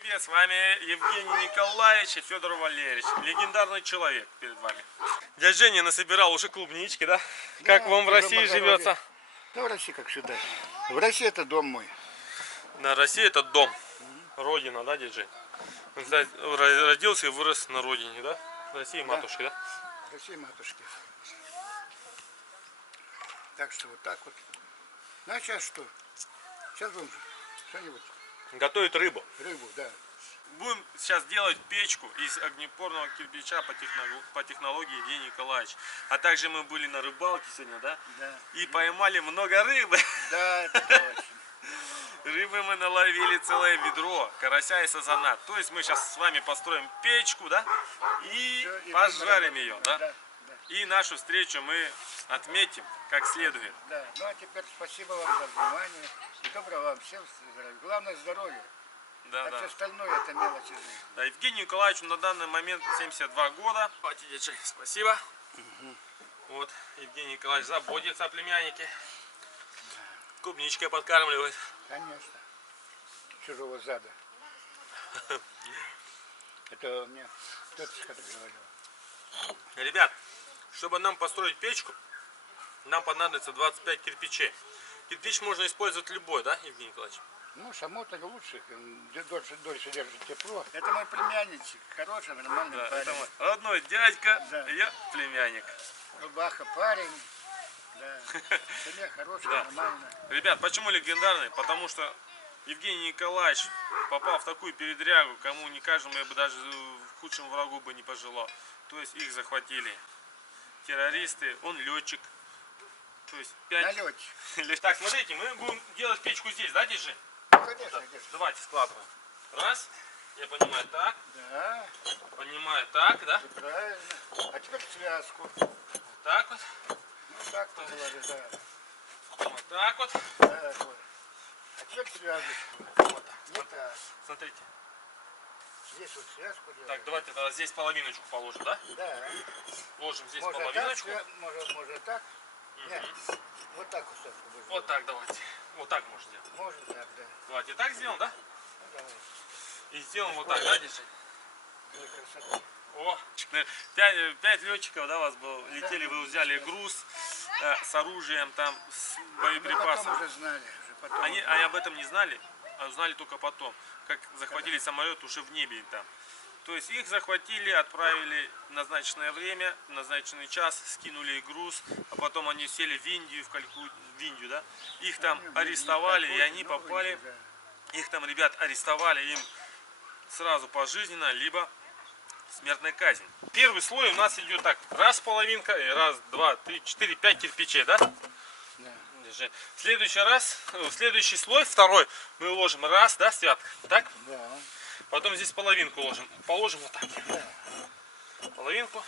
Привет, с вами Евгений Николаевич и Федор Валерьевич. Легендарный человек перед вами. Дядя Женя насобирал уже клубнички, да? Да, как вам в России живется? Да, в России как всегда. В России это дом мой. На России это дом. Родина, да, дядя Жень? Он, кстати, родился и вырос на родине, да? В России матушки, да? В России матушки. Так что вот так вот. Ну а сейчас что? Сейчас будем что-нибудь. Готовит рыбу. Рыбу, да. Будем сейчас делать печку из огнепорного кирпича по технологии Евгения Николаевича. А также мы были на рыбалке сегодня, да? Да. И поймали много рыбы. Да, это точно. Рыбы мы наловили целое ведро, карася и сазана. То есть мы сейчас с вами построим печку, да? И пожарим ее, да? Да. И нашу встречу мы отметим как следует. Да. Ну а теперь спасибо вам за внимание. И доброго вам всем здоровья. Главное здоровье. Да, а да. все остальное это мелочи жизни. Да, Евгению Николаевичу на данный момент 72 года. Спасибо. Вот, Евгений Николаевич заботится о племяннике. Клубничкой подкармливает. Конечно. Чужого зада. Это мне тетушка так говорила. Ребят, чтобы нам построить печку, нам понадобится 25 кирпичей. Кирпич можно использовать любой, да, Евгений Николаевич? Ну, шамота лучше, дольше держит тепло. Это мой племянничек, хороший, нормальный парень. Это мой родной дядька, да. Я племянник. Рубаха парень, да. Семья хорошая, Да. нормально. Ребят, почему легендарный? Потому что Евгений Николаевич попал в такую передрягу, кому не каждому я бы даже худшему врагу бы не пожелал. То есть их захватили террористы, он летчик. То есть 5... Налетчик. Так, смотрите, мы будем делать печку здесь, да, держи? Конечно, Вот, давайте складываем. Раз, я понимаю так. Да. Понимаю так, да? Правильно. А теперь связку. Вот так вот. Ну так вот говорю, да. Вот так вот. Так вот. А теперь связочку. Вот так. Вот так. Смотрите. Здесь вот связку делаем. Так, давайте тогда здесь половиночку положим, да? Да. Ложим здесь Можно половиночку. так, можно так. Нет, вот так вот связку будем. Вот так давайте. Вот так можно сделать. Можно так, да. Давайте так сделаем, да? Ну, давай. И сделаем вот так, да, держи? Ой, красота. О, 5 летчиков, да, у вас было, летели, вы взяли груз с оружием, там, с Мы боеприпасами. потом уже знали. Они об этом не знали, а узнали только потом, как захватили самолет уже в небе там. То есть их захватили, отправили в назначенное время, в назначенный час, скинули их груз, а потом они сели в Индию, в Индию, да? Их там арестовали, и они попали, их там, ребят, арестовали, им сразу пожизненно, либо смертная казнь. Первый слой у нас идет так, раз половинка, и раз, два, три, четыре, 5 кирпичей, да? Да. Следующий слой, второй, мы уложим раз, да, Свят? Так? Да. Потом здесь половинку уложим. Положим вот так. Половинку.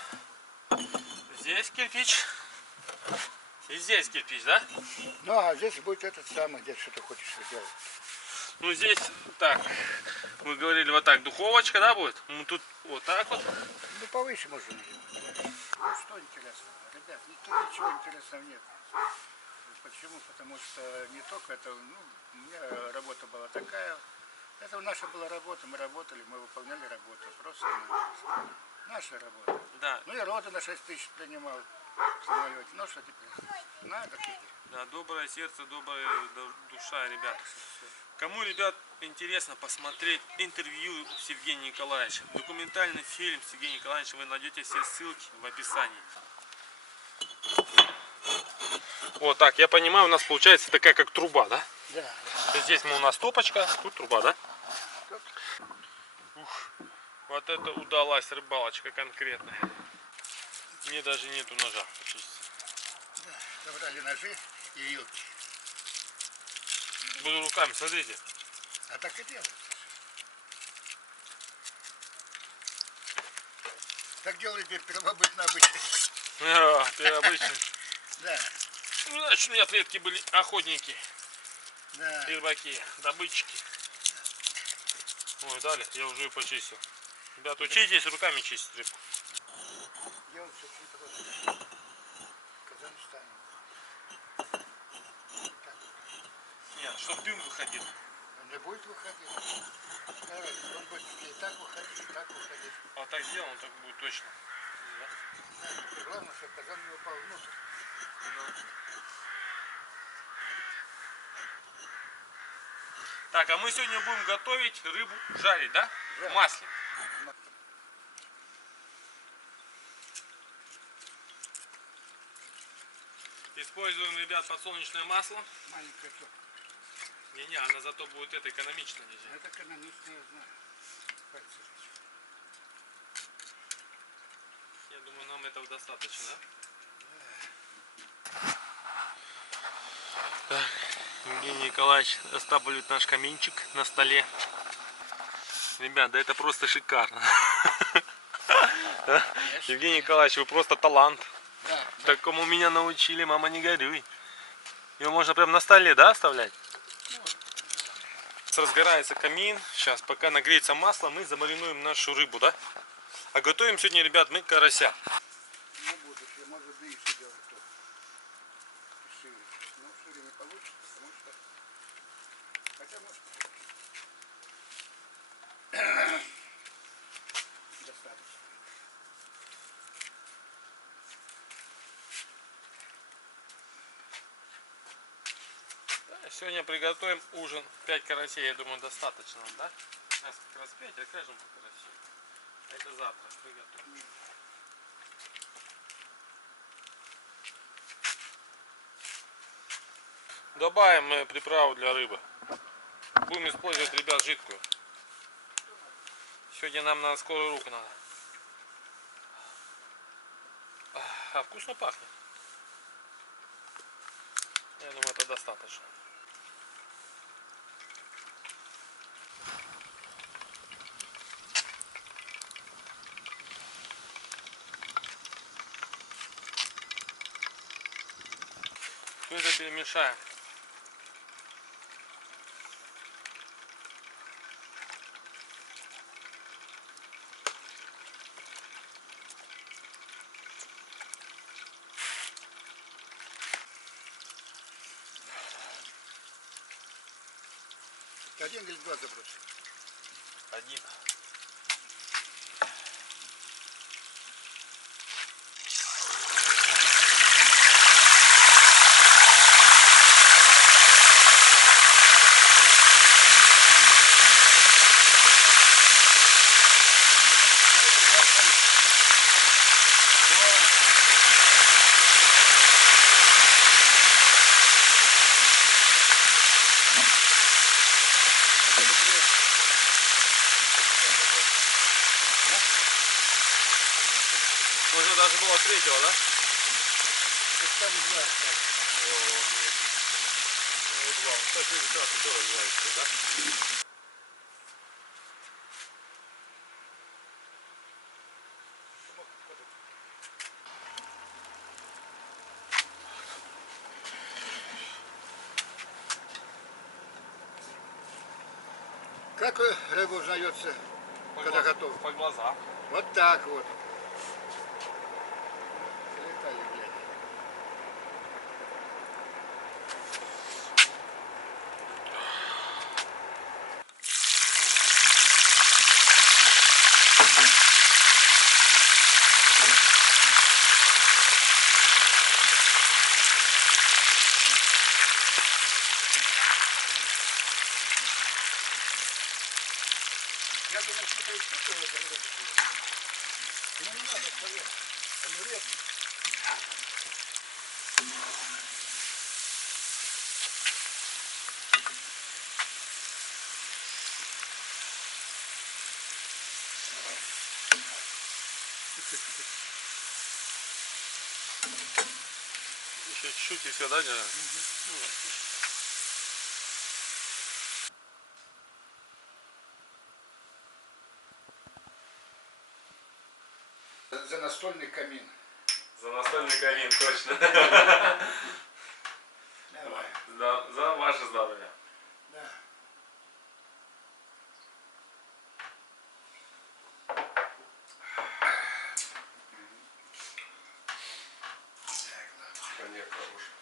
Здесь кирпич. И здесь кирпич, да? Ну, а здесь будет этот самый, где что ты хочешь сделать. Ну, здесь так. Мы говорили вот так, духовочка, да, будет? Ну, тут вот так вот. Ну, повыше можно сделать. Ну, что интересно? Ребят, тут ничего интересного нет. Почему? Потому что не только это, ну, у меня работа была такая. Это наша была работа, мы работали, мы выполняли работу. Просто наша работа. Да. Ну, я роды на 6 тысяч принимал в самолете. Ну, что теперь? Надо теперь. Да, доброе сердце, добрая душа, ребят. Кому, ребят, интересно посмотреть интервью с Евгением Николаевичем, документальный фильм с Евгением Николаевичем, вы найдете все ссылки в описании. Вот так, я понимаю, у нас получается такая как труба, да? Да. Здесь у нас топочка, тут труба, да? Ух, вот это удалась рыбалочка конкретная. Мне даже нету ножа. Да. Собрали ножи и вилки. Буду руками, смотрите. А так и делают. Так делают первобытно обычно. Обычно. Да. Ну, значит, у меня предки были охотники, Да. рыбаки, добытчики. Ой, дали, я уже ее почистил. Ребят, учитесь руками чистить рыбку. Делают все очень просто. В Казахстане. Нет, чтоб дым выходил. Не будет выходить. Давай, он будет и так выходить, и так выходить. А так сделано, так будет точно. Да. Главное, чтобы казан не упал внутрь. Так, а мы сегодня будем готовить рыбу, жарить, да? В масле. Используем, ребят, подсолнечное масло. Маленькая только. Не-не, она зато будет это экономично нельзя. Это экономично, я знаю. Пальцы жечь. Я думаю, нам этого достаточно, да? Так, Евгений Николаевич растапливает наш каминчик на столе. Ребят, да это просто шикарно. Евгений Николаевич, вы просто талант. Да. Такому меня научили, мама, не горюй. Его можно прям на столе, да, оставлять? Разгорается камин. Сейчас, пока нагреется масло, мы замаринуем нашу рыбу, да? А готовим сегодня, ребят, мы карася. Ну, будущее, может быть, еще делать то. Шире. Но шире не получится, потому что... Хотя, может, достаточно. Сегодня приготовим ужин. 5 карасей, я думаю, достаточно, да? У нас как раз 5, окажем по карасей. А это завтра приготовим. Добавим мы приправу для рыбы. Будем использовать, ребят, жидкую. Сегодня нам на скорую руку надо. А вкусно пахнет. Я думаю, это достаточно. Все это перемешаем. Один или два забросить? Один. Уже даже было третьего, да? Там два осталось. Так, еще развивается, да? Как рыба узнается, когда готова? По глазам. Вот так вот. Залетали, блядь. Я думаю, что это испытывает, а не ему не надо поверх, он вредный. Еще чуть-чуть и все, да, дядя? За настольный камин. За настольный камин, точно. Давай. За ваше здоровье. Да. Коньяк хороший.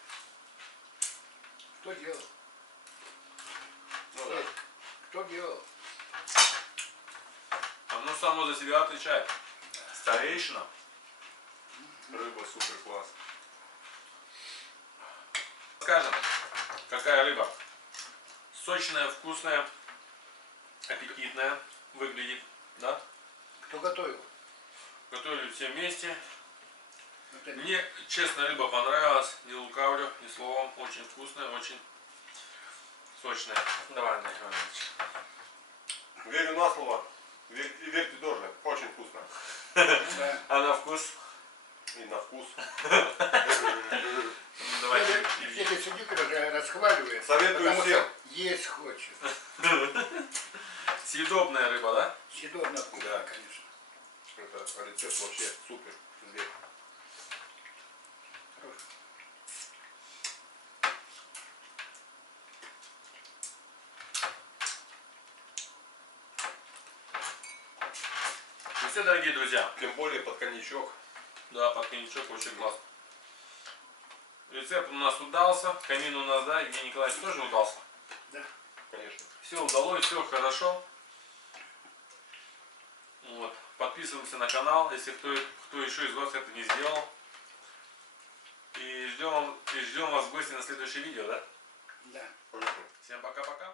Кто делал? Ну да. делал. Оно само за себя отвечает. Старейшина. Рыба супер класс. Скажем, какая рыба? Сочная, вкусная, аппетитная выглядит, да? Кто готовил? Готовили все вместе. Это Мне, честно, рыба понравилась, не лукавлю, ни словом. Очень вкусная, очень сочная. Давай, Андрей Иванович. Верю на слово. И верьте тоже. Очень вкусно. да. А на вкус? И на вкус. Давайте. Где-то сидит, расхваливает. Советую потому всем. что есть хочет. Съедобная рыба, да? Съедобно вкусно, Да. конечно. Это рецепт вообще супер. Верь. Хороший. Ну все, дорогие друзья. Тем более под коньячок. Да, под коньячок очень классно. Рецепт у нас удался. Камин у нас, да, Евгений Николаевич, тоже удался. Да. Конечно. Все удалось, все хорошо. Вот. Подписываемся на канал, если кто еще из вас это не сделал. И ждем вас в гости на следующее видео, да? Да. Конечно. Всем пока-пока.